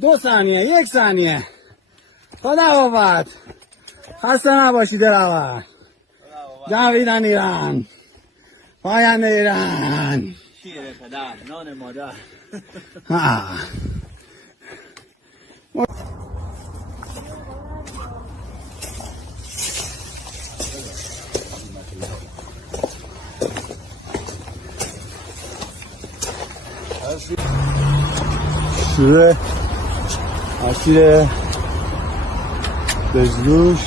2 ثانیه 1 ثانیه. خدا بابت خسته نباشید دلور. جاویدن ایران، پاینده ایران. شیر پدر، نان مادر. شوره مسیر بزدوش.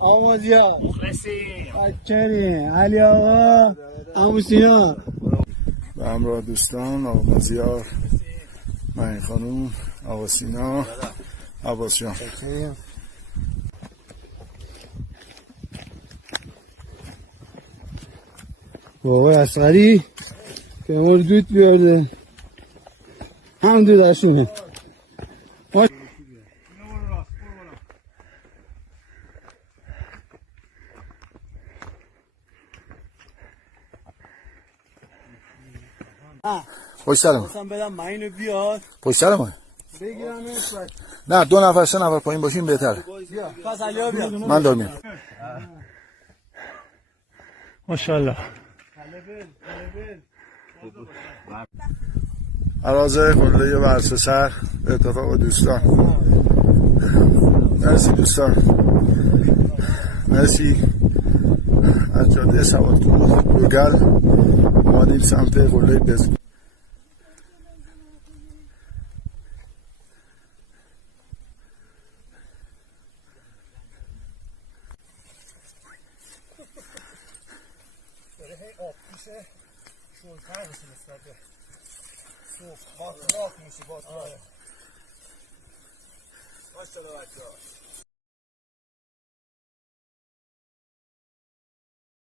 آموزیا بچه‌ریم علی آقا عمو سینا و همراه دوستان آقا مازیار، معین خانوم، آقا سینا، عباس جان. بابای اصغری که امور دود بیارده، هم دود اشونه. پشت سرم اصلا بدم معینو بیاد پشت سرم بگیرمش. نه 2 نفر 3 نفر پایین باشیم بهتره. بیا پس علیا بیا. من دار میام. ماشاءالله. عراض قله ورسسر به اتفاق دوستان. مرسی دوستان، مرسی. از جاده سوادکوه گوگل اومدیم سمت قله بزدوش. شلتر میشه نسبت به صبح. باطلاق میشه باطلاق. ماشاءالله بچه‌ها.